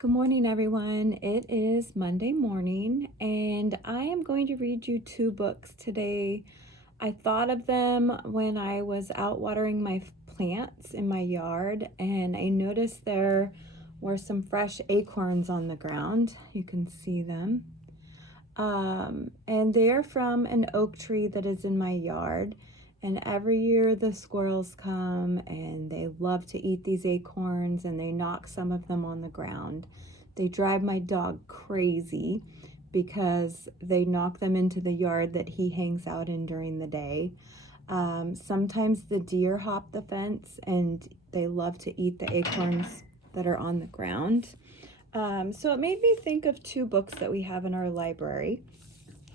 Good morning, everyone. It is Monday morning, and I am going to read you two books today. I thought of them when I was out watering my plants in my yard, and I noticed there were some fresh acorns on the ground. You can see them. And they're from an oak tree that is in my yard. And every year the squirrels come and they love to eat these acorns and they knock some of them on the ground. They drive my dog crazy because they knock them into the yard that he hangs out in during the day. Sometimes the deer hop the fence and they love to eat the acorns that are on the ground. So it made me think of two books that we have in our library.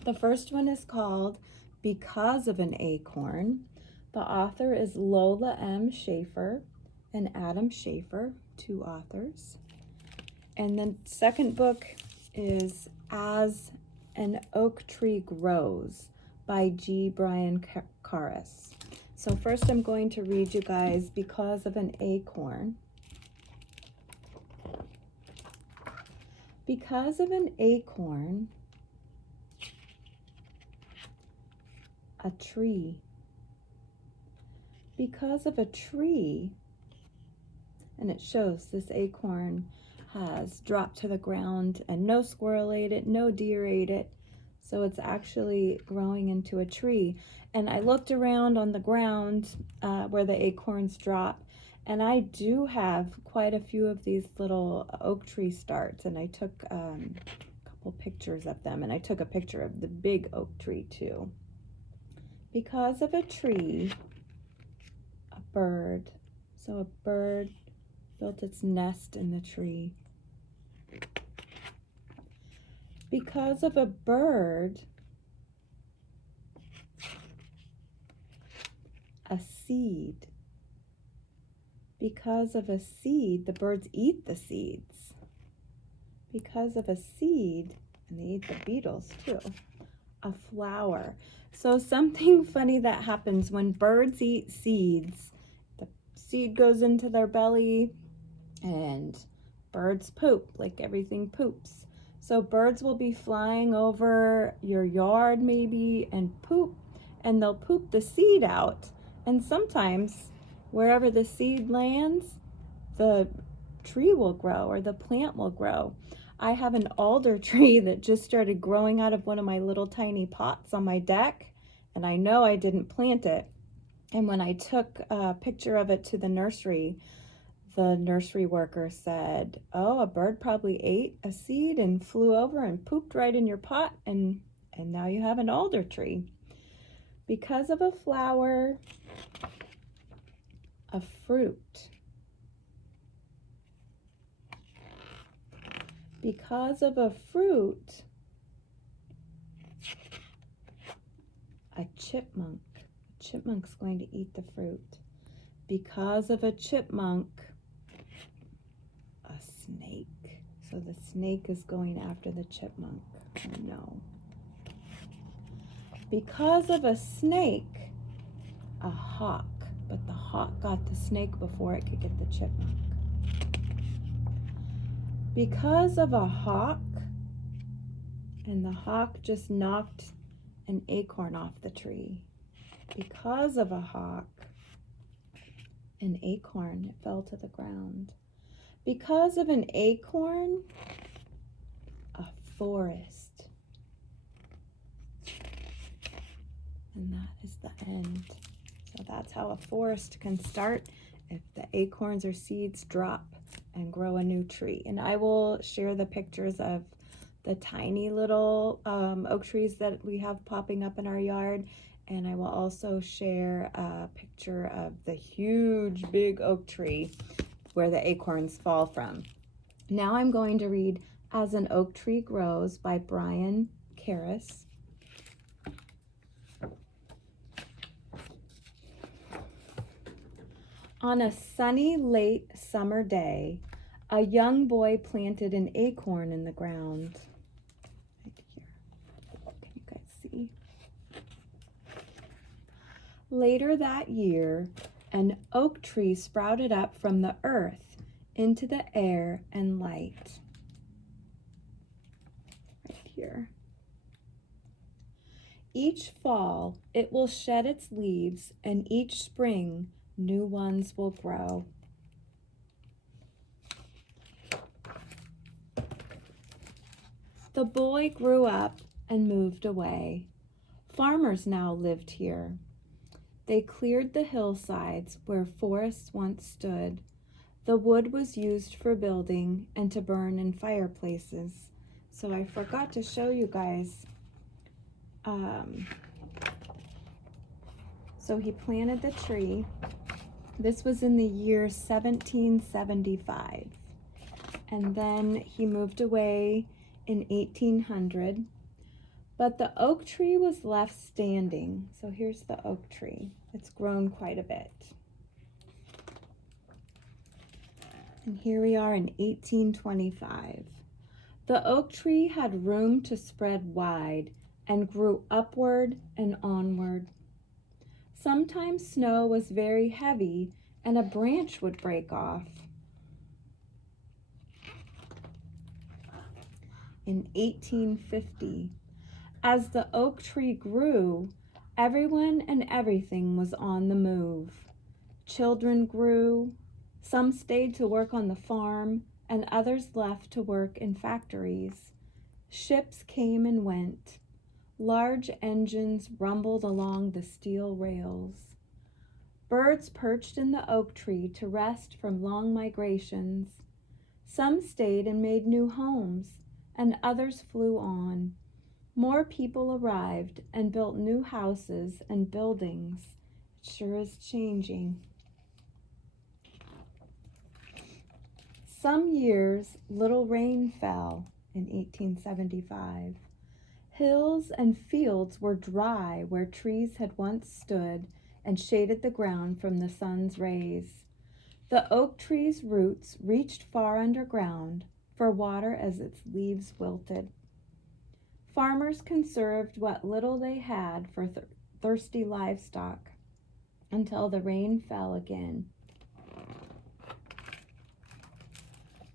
The first one is called Because of an Acorn. The author is Lola M. Schaefer and Adam Schaefer, two authors. And the second book is As an Oak Tree Grows by G. Brian Carus. So first I'm going to read you guys Because of an Acorn. Because of an acorn, a tree. Because of a tree, and it shows this acorn has dropped to the ground and no squirrel ate it, no deer ate it. So it's actually growing into a tree. And I looked around on the ground where the acorns drop, and I do have quite a few of these little oak tree starts, and I took a couple pictures of them, and I took a picture of the big oak tree too. Because of a tree, a bird. So a bird built its nest in the tree. Because of a bird, a seed. Because of a seed, the birds eat the seeds. Because of a seed, and they eat the beetles too, a flower. So something funny that happens when birds eat seeds, the seed goes into their belly and birds poop, like everything poops. So birds will be flying over your yard maybe and poop, and they'll poop the seed out. And sometimes wherever the seed lands, the tree will grow or the plant will grow. I have an alder tree that just started growing out of one of my little tiny pots on my deck, and I know I didn't plant it. And when I took a picture of it to the nursery worker said, "Oh, a bird probably ate a seed and flew over and pooped right in your pot, and now you have an alder tree." Because of a flower, a fruit. Because of a fruit, a chipmunk. A chipmunk's going to eat the fruit. Because of a chipmunk, a snake. So the snake is going after the chipmunk. Oh no. Because of a snake, a hawk. But the hawk got the snake before it could get the chipmunk. Because of a hawk, and the hawk just knocked an acorn off the tree. Because of a hawk, an acorn, it fell to the ground. Because of an acorn, a forest. And that is the end. So that's how a forest can start if the acorns or seeds drop and grow a new tree. And I will share the pictures of the tiny little oak trees that we have popping up in our yard. And I will also share a picture of the huge big oak tree where the acorns fall from. Now I'm going to read As an Oak Tree Grows by Brian Carus. On a sunny late summer day, a young boy planted an acorn in the ground. Right here. Can you guys see? Later that year, an oak tree sprouted up from the earth into the air and light. here. Each fall it will shed its leaves, and each spring new ones will grow. The boy grew up and moved away. Farmers now lived here. They cleared the hillsides where forests once stood. The wood was used for building and to burn in fireplaces. So I forgot to show you guys. So he planted the tree. This was in the year 1775. And then he moved away in 1800. But the oak tree was left standing. So here's the oak tree. It's grown quite a bit. And here we are in 1825. The oak tree had room to spread wide and grew upward and onward. Sometimes snow was very heavy and a branch would break off. In 1850, as the oak tree grew, everyone and everything was on the move. Children grew. Some stayed to work on the farm, and others left to work in factories. Ships came and went. Large engines rumbled along the steel rails. Birds perched in the oak tree to rest from long migrations. Some stayed and made new homes, and others flew on. More people arrived and built new houses and buildings. It sure is changing. Some years, little rain fell in 1875. Hills and fields were dry where trees had once stood and shaded the ground from the sun's rays. The oak tree's roots reached far underground for water as its leaves wilted. Farmers conserved what little they had for thirsty livestock until the rain fell again.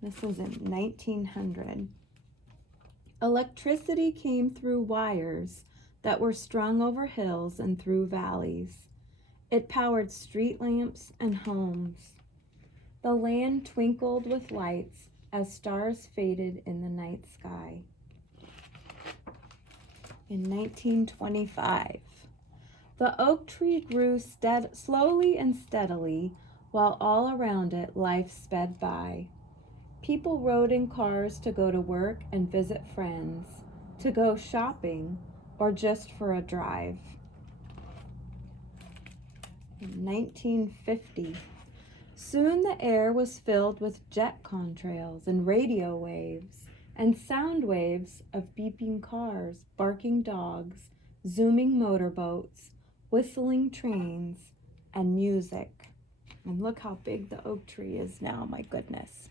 This was in 1900. Electricity came through wires that were strung over hills and through valleys. It powered street lamps and homes. The land twinkled with lights as stars faded in the night sky. In 1925, the oak tree grew slowly and steadily, while all around it life sped by. People rode in cars to go to work and visit friends, to go shopping, or just for a drive. In 1950, soon the air was filled with jet contrails and radio waves and sound waves of beeping cars, barking dogs, zooming motorboats, whistling trains, and music. And look how big the oak tree is now, my goodness.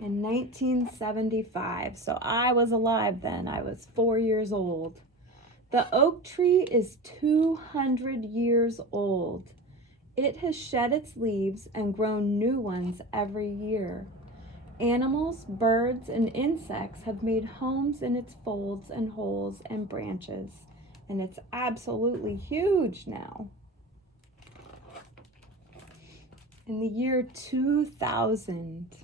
In 1975, so I was alive then, I was 4 years old. The oak tree is 200 years old. It has shed its leaves and grown new ones every year. Animals, birds, and insects have made homes in its folds and holes and branches, and it's absolutely huge now. In the year 2000,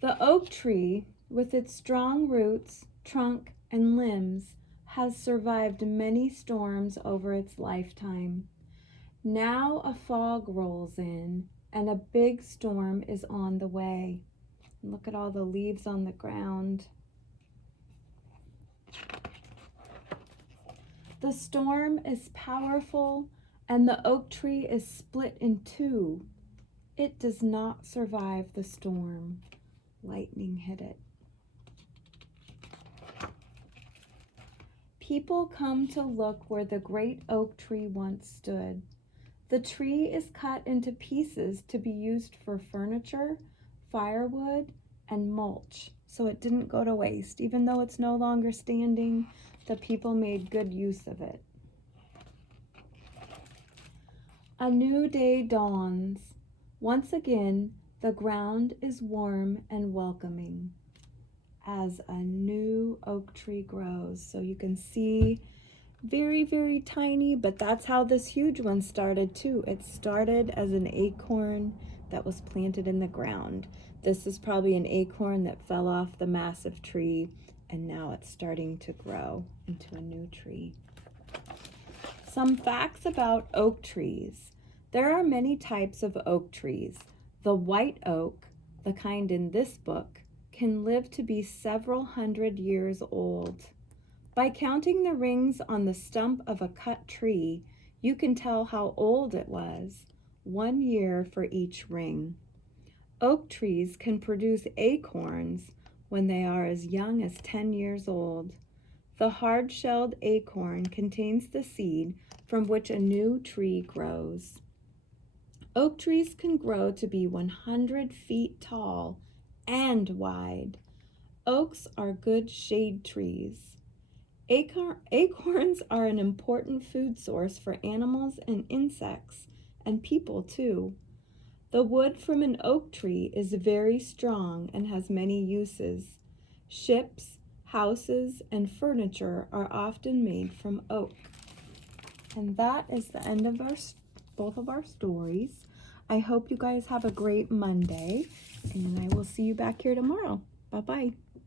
the oak tree, with its strong roots, trunk, and limbs, has survived many storms over its lifetime. Now a fog rolls in, and a big storm is on the way. Look at all the leaves on the ground. The storm is powerful, and the oak tree is split in two. It does not survive the storm. Lightning hit it. People come to look where the great oak tree once stood. The tree is cut into pieces to be used for furniture, firewood, and mulch, so it didn't go to waste. Even though it's no longer standing, the people made good use of it. A new day dawns. Once again, the ground is warm and welcoming. as a new oak tree grows. So you can see very, very tiny, but that's how this huge one started too. It started as an acorn that was planted in the ground. This is probably an acorn that fell off the massive tree, and now it's starting to grow into a new tree. Some facts about oak trees. There are many types of oak trees. The white oak, the kind in this book, can live to be several hundred years old. By counting the rings on the stump of a cut tree, you can tell how old it was, 1 year for each ring. Oak trees can produce acorns when they are as young as 10 years old. The hard-shelled acorn contains the seed from which a new tree grows. Oak trees can grow to be 100 feet tall and wide. Oaks are good shade trees. Acorns are an important food source for animals and insects, and people too. The wood from an oak tree is very strong and has many uses. Ships, houses, and furniture are often made from oak. And that is the end of both of our stories. I hope you guys have a great Monday, and I will see you back here tomorrow. Bye-bye.